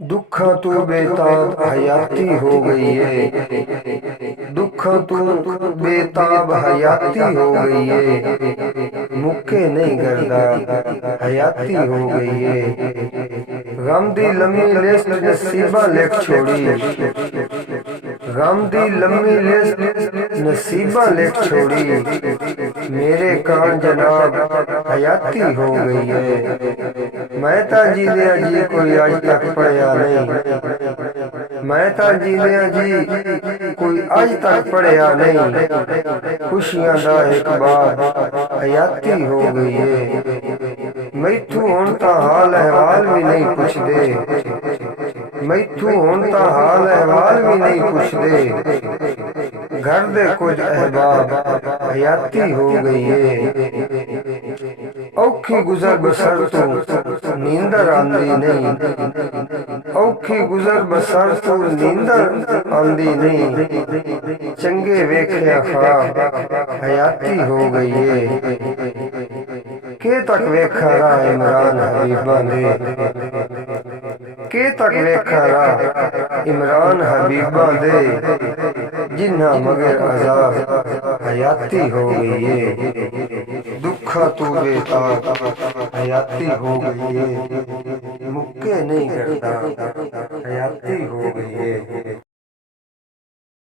दुखा तू बेताब हयाती हो गई है। दुखा तू बेताब हयाती हो गई है। मुक्के नहीं करदा हयाती हो गई है। गम दी लम्मी लिस्ट नसीबा लिख छोड़ी। गम दी लम्मी लिस्ट नसीबा लिख छोड़ी। मेरे कान जनाब हयाती हो गई है। मैं ता जींदिया जी कोई अज तक पढ़िया नहीं। मैं ता जींदिया जी कोई अज तक पढ़िया नहीं। खुशियां दा एक बार हयाती हो गई है। मैथू हुण तां हाल अहवाल भी नहीं पुछदे। मैथू हुण तां हाल अहवाल भी नहीं पुछदे। घर दे कुछ अहबाब हयाती हो गई है। औखी गुजर बसर तू नींदर आंदी नहीं। औखी गुजर बसर तू नींदर आंदी नहीं। चंगे वेख्या ख्वाब हयाती हो गई है। के तक वेखा रहा इमरान हबीबा दे। के तक वेखा रहा इमरान हबीबा दे। जिन्ना मगर अजाब हयाती हो गई है। दुखा तू बेताब हयाती हो गई है। मुक्के नहीं करता हयाती हो गई है।